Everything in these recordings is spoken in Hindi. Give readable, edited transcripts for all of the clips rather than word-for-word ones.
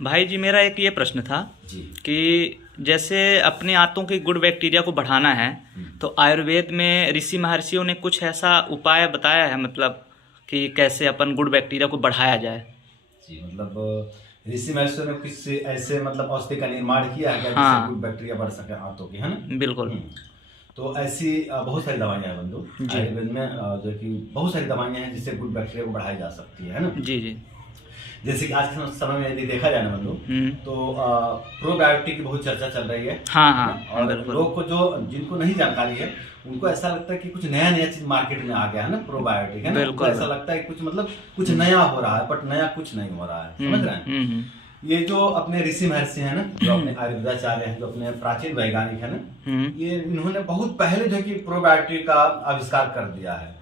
भाई जी मेरा एक ये प्रश्न था जी। कि जैसे अपने आंतों के गुड बैक्टीरिया को बढ़ाना है तो आयुर्वेद में ऋषि महर्षियों ने कुछ ऐसा उपाय बताया है, मतलब कि कैसे अपन गुड बैक्टीरिया को बढ़ाया जाए। जी, मतलब ऋषि महर्षियों ने कुछ ऐसे मतलब औषधि का निर्माण किया है क्या जिससे हाँ गुड बैक्टीरिया बढ़ सके आंतों की, है ना। बिल्कुल। तो ऐसी बहुत सारी दवाइयां हैं बंधु। जी आयुर्वेद में जो कि बहुत सारी दवाइयां हैं जिससे गुड बैक्टीरिया को बढ़ाई जा सकती है ना। जी जी। जैसे कि आज के समय में यदि देखा जाए ना बंधु, तो प्रोबायोटिक की बहुत चर्चा चल रही है। हाँ है हाँ ना? और बिल्कुल। लोग को जो जिनको नहीं जानकारी है उनको ऐसा लगता है कि कुछ नया नया चीज मार्केट में आ गया है ना, प्रोबायोटिक, है ना। उनको बिल्कुल ऐसा लगता है कि कुछ मतलब कुछ नया हो रहा है, बट नया कुछ नहीं हो रहा है, समझ रहे हैं। ये जो अपने ऋषि महर्षि हैं ना, जो अपने आयुर्वेदाचार्य हैं, जो अपने प्राचीन वैज्ञानिक है ना, ये इन्होंने बहुत पहले जो कि प्रोबायोटिक का आविष्कार कर दिया है।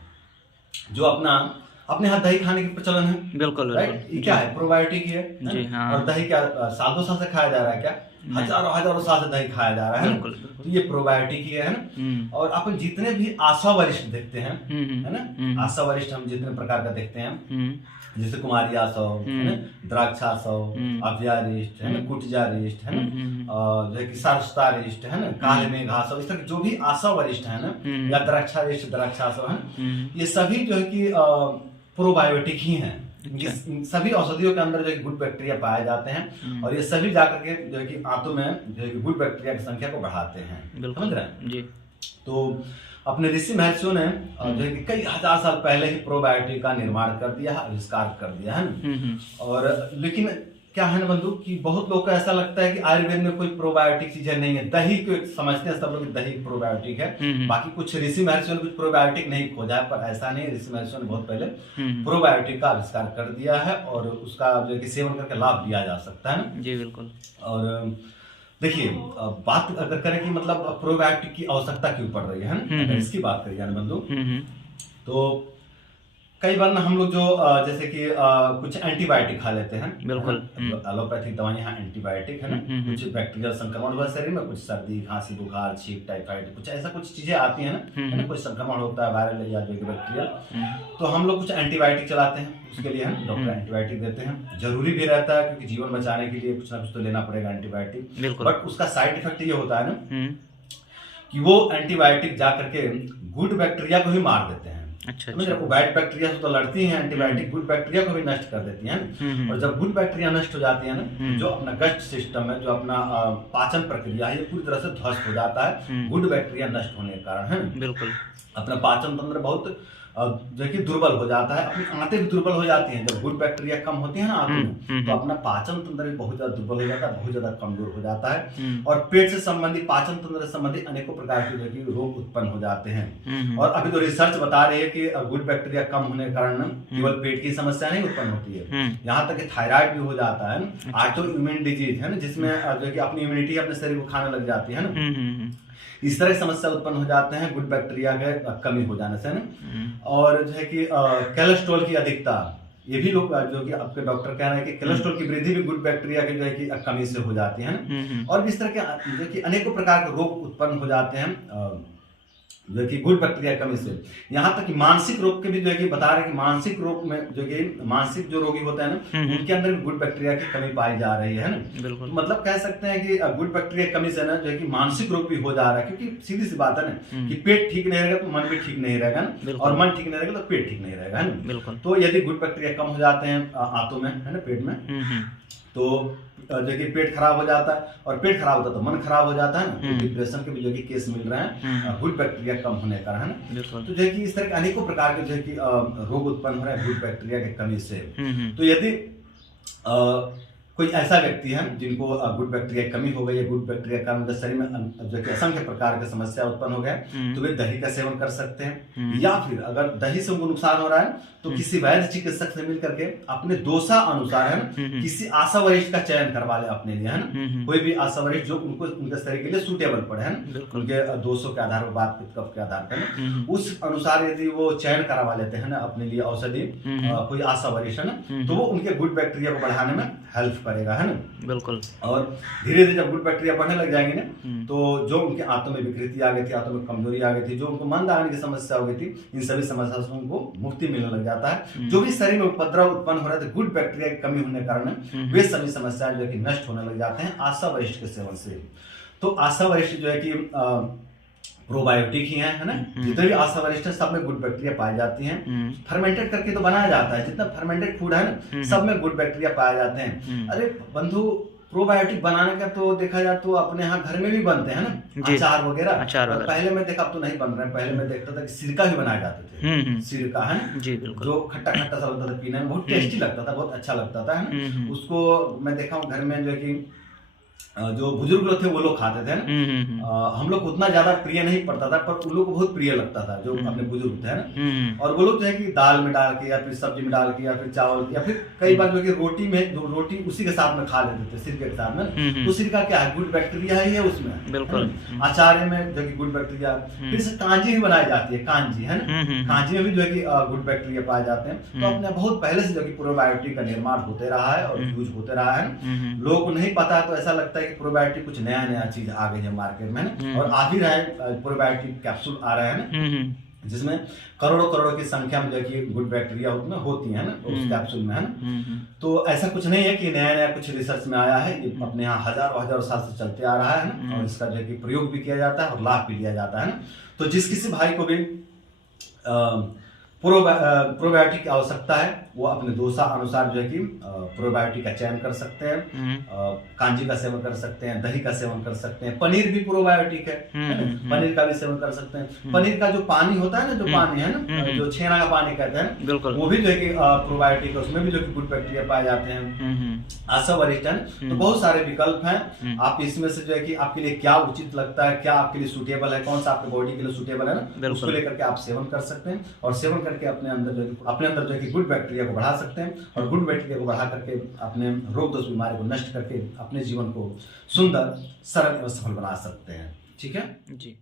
जो अपने यहाँ दही खाने की प्रचलन है, बिल्कुल राइट। ये क्या है, प्रोबायोटिक ही है जी ना? हाँ। और दही क्या सालों साल से खाया जा रहा है क्या? हजारों हजारों साल से दही खाया जा रहा है ना। तो ये प्रोबायोटिक ही है ना। और अपन जितने भी आशा वरिष्ठ देखते हैं, है ना, आशा वरिष्ठ हम जितने प्रकार का देखते हैं, जैसे कुमारी आसव, है ना, द्राक्षासव, अव्यारिष्ट, है ना, कुटजारिष्ट, है ना, जो है कि सारस्तारिष्ट, है ना, काले में घासव, इस तरह जो भी आशा वरिष्ठ है ना, या द्राक्षारिष्ट, द्राक्षासव, है ना, ये सभी जो है कि प्रोबायोटिक ही हैं। सभी औषधियों के अंदर जो है गुड बैक्टीरिया पाए जाते हैं और ये सभी जाकर के जो है कि आंतों में जो है कि गुड बैक्टीरिया की संख्या को बढ़ाते हैं, समझ रहे हैं जी। तो अपने ऋषि महर्षियों ने जो है कि कई हजार साल पहले ही प्रोबायोटिक का निर्माण कर दिया है, आविष्कार कर दिया है ना। और लेकिन क्या है ना बंधु कि बहुत लोग को ऐसा लगता है कि आयुर्वेद में कोई प्रोबायोटिक चीजें नहीं है। दही को समझते हैं सब लोग, दही प्रोबायोटिक है, बाकी कुछ ऋषि महर्षियों ने कुछ प्रोबायोटिक नहीं खोजा है, पर ऐसा नहीं है। ऋषि महर्षियों ने बहुत पहले प्रोबायोटिक का आविष्कार कर दिया है और उसका जो है कि सेवन करके लाभ लिया जा सकता है ना। जी बिल्कुल। और देखिए, बात अगर करें कि मतलब प्रोबायोटिक की आवश्यकता क्यों पड़ रही है ना, अगर इसकी बात करिए ना बंधु, तो कई बार ना हम लोग जो जैसे कि कुछ एंटीबायोटिक खा लेते हैं, बिल्कुल। एलोपैथिक दवाइयां एंटीबायोटिक है ना, कुछ बैक्टीरियल संक्रमण हुआ शरीर में, कुछ सर्दी खांसी बुखार छींक टाइफाइड, कुछ ऐसा कुछ चीजें आती है ना, है ना, कोई संक्रमण होता है वायरल या जो बैक्टीरियल, तो हम लोग कुछ एंटीबायोटिक चलाते हैं उसके लिए, है ना, डॉक्टर एंटीबायोटिक देते हैं। जरूरी भी रहता है क्योंकि जीवन बचाने के लिए कुछ ना कुछ तो लेना पड़ेगा एंटीबायोटिक, बट उसका साइड इफेक्ट ये होता है ना कि वो एंटीबायोटिक जा करके गुड बैक्टीरिया को भी मार देते हैं। अच्छा। वो बैड बैक्टीरिया से तो लड़ती हैं एंटीबायोटिक, गुड बैक्टीरिया को भी नष्ट कर देती हैं। और जब गुड बैक्टीरिया नष्ट हो जाती है ना, तो जो अपना गस्ट सिस्टम है, जो अपना पाचन प्रक्रिया है, ये पूरी तरह से ध्वस्त हो जाता है गुड बैक्टीरिया नष्ट होने के कारण, है बिल्कुल। अपना पाचन तंत्र बहुत जो कि दुर्बल हो जाता है, अपनी आंतें भी दुर्बल हो जाती हैं। जब गुड बैक्टीरिया कम होती है ना आंतों में, तो अपना पाचन तंत्र भी बहुत ज्यादा दुर्बल हो जाता है, बहुत ज्यादा कमजोर हो जाता है और पेट से संबंधित, पाचन तंत्र से संबंधित अनेकों प्रकार के जो कि रोग उत्पन्न हो जाते हैं। और अभी तो रिसर्च बता रही है कि गुड बैक्टीरिया कम होने के कारण केवल पेट की समस्या नहीं उत्पन्न होती है, यहाँ तक कि थायराइड भी हो जाता है, ऑटो इम्यून डिजीज, है ना, जिसमें जो कि अपनी इम्यूनिटी अपने शरीर को खाने लग जाती है ना, इस तरह की समस्या उत्पन्न हो जाते हैं गुड बैक्टीरिया के कमी हो जाने से ना। और जो है कि कोलेस्ट्रॉल की अधिकता, ये भी लोग जो कि आपके डॉक्टर कह रहे हैं कि कोलेस्ट्रॉल की वृद्धि भी गुड बैक्टीरिया की जो है कि कमी से हो जाती है ना। और इस तरह के जो कि अनेकों प्रकार के रोग उत्पन्न हो जाते हैं जो कि गुड बैक्टीरिया कमी से। यहाँ तक कि मानसिक रोग के भी जो है कि बता रहे हैं कि मानसिक रोग में जो कि मानसिक जो रोगी होते हैं ना, उनके अंदर भी गुड बैक्टीरिया की कमी पाई जा रही है ना। बिल्कुल। मतलब कह सकते हैं कि गुड बैक्टीरिया की कमी से ना जो है कि मानसिक रोग भी हो जा रहा है, क्योंकि सीधी सी बात है ना कि पेट ठीक नहीं रहेगा तो मन भी ठीक नहीं रहेगा ना, और मन ठीक नहीं रहेगा तो पेट ठीक नहीं रहेगा, है ना। तो यदि गुड बैक्टीरिया कम हो जाते हैं आंतों में, है ना, पेट में, तो जो कि पेट खराब हो जाता है, और पेट खराब होता है तो मन खराब हो जाता है ना। तो डिप्रेशन के भी जो कि केस मिल रहे हैं गुड बैक्टीरिया कम होने के कारण, है ना। तो जो है कि इस तरह के अनेकों प्रकार के जो है कि रोग उत्पन्न हो रहे हैं गुड बैक्टीरिया की कमी से। तो यदि कोई ऐसा व्यक्ति है जिनको गुड बैक्टीरिया की कमी हो गई है, गुड बैक्टीरिया का उनके शरीर में जो कि असंख्य प्रकार के समस्या उत्पन्न हो गए, तो वे दही का सेवन कर सकते हैं। या फिर अगर दही से उनको नुकसान हो रहा है तो किसी वैद्य चिकित्सक से मिल करके अपने दोषा अनुसार, है ना, किसी आशा वरिष्ठ का चयन करवा ले अपने लिए, है ना, कोई भी आशा वरिष्ठ जो उनको उनके शरीर के लिए सूटेबल पड़े, है ना, उनके दोषों के आधार पर, बात पित्त कफ के आधार पर, उस अनुसार यदि वो चयन करवा लेते हैं ना अपने लिए औषधि, कोई आशा वरिष्ठ, है ना, तो वो उनके गुड बैक्टीरिया को बढ़ाने में हेल्प पड़ेगा, है ना। बिल्कुल। और धीरे धीरे जब गुड बैक्टीरिया बढ़ने लग जाएंगे ना, तो जो उनके आंतों में विकृति आ गई थी, आंतों में कमजोरी आ गई थी, जो उनको मंद आने की समस्या हो गई थी, इन सभी समस्याओं से उनको मुक्ति मिलने लग जाता है। जो भी शरीर में उपद्रव उत्पन्न हो रहे थे गुड बैक्टीरिया की कमी होने के कारण, वे सभी समस्याएं जो है कि नष्ट होने लग जाते हैं आशा वरिष्ठ के सेवन से। तो आशा वरिष्ठ जो है कि प्रोबायोटिक ही है ना। जितने भी आशा वरिष्ठ है सब में गुड बैक्टीरिया पाई जाती हैं। फर्मेंटेड करके तो बनाया जाता है, जितना फर्मेंटेड फूड है ना सब में गुड बैक्टीरिया पाए जाते हैं। अरे बंधु, प्रोबायोटिक बनाने का तो देखा जाए तो अपने यहाँ घर में भी बनते हैं ना, अचार वगैरह। पहले मैं देखा, अब तो नहीं बन रहे हैं, पहले मैं देखता था कि सिरका भी बनाए जाते थे। सिरका है ना जी, बिल्कुल। जो खट्टा खट्टा सा लगता था, पीने में बहुत टेस्टी लगता था, बहुत अच्छा लगता था, है ना। उसको मैं देखा हूँ घर में जो है कि जो बुजुर्ग लोग थे वो लोग खाते थे ना। हम लोग उतना ज्यादा प्रिय नहीं पड़ता था, पर उन लोग को बहुत प्रिय लगता था, जो अपने बुजुर्ग थे ना। और वो लोग जो है कि दाल में डाल के या फिर सब्जी में डाल के या फिर चावल या फिर कई बार जो कि रोटी में, जो रोटी उसी के साथ में खा लेते थे, सिरके के साथ में। तो सिरका क्या है, गुड बैक्टीरिया है उसमें, बिल्कुल। अचार में जो कि गुड बैक्टीरिया, फिर से कांजी भी बनाई जाती है, कांजी है ना, कांजी में भी जो है कि गुड बैक्टीरिया पाए जाते हैं। तो अपने बहुत पहले से जो कि प्रोबायोटिक का निर्माण होते रहा है और यूज होते रहा है। लोगों को नहीं पता तो ऐसा लगता है कि प्रोबायोटिक कुछ नया नया चीज आ गई है मार्केट में ना, और आ भी रहा है। प्रोबायोटिक कैप्सूल आ रहा है ना, जिसमें करोड़ों करोड़ों की संख्या में जो कि गुड बैक्टीरिया होती है ना उस कैप्सूल में, है ना। तो ऐसा कुछ नहीं है कि नया नया कुछ रिसर्च में आया है, ये अपने यहाँ हजारों हजारों साल से चलते आ रहा है ना, और इसका जो कि प्रयोग भी किया जाता है और लाभ भी लिया जाता है ना। तो जिस किसी भाई को भी प्रोबायोटिक की आवश्यकता है वो अपने दोषा अनुसार जो है कि प्रोबायोटिक का चयन कर सकते हैं, कांजी का सेवन कर सकते हैं, दही का सेवन कर सकते हैं, पनीर भी प्रोबायोटिक है, पनीर का भी सेवन कर सकते हैं। पनीर का जो पानी होता है ना, जो पानी है ना, जो छेना का पानी कहते हैं, वो भी जो है कि प्रोबायोटिक है, उसमें भी जो कि गुड बैक्टीरिया पाए जाते हैं। आशा वरिष्ठ है, तो बहुत सारे विकल्प हैं। आप इसमें से जो है कि आपके लिए क्या उचित लगता है, क्या आपके लिए सूटेबल है, कौन सा आपके बॉडी के लिए सूटेबल है ना, उसको लेकर के आप सेवन कर सकते हैं, और सेवन करके अपने अंदर जो है कि गुड बैक्टीरिया को बढ़ा सकते हैं, और गुड बैक्टीरिया को बढ़ा करके अपने रोग दोष बीमारी को नष्ट करके अपने जीवन को सुंदर, सरल एवं सफल बना सकते हैं। ठीक है जी।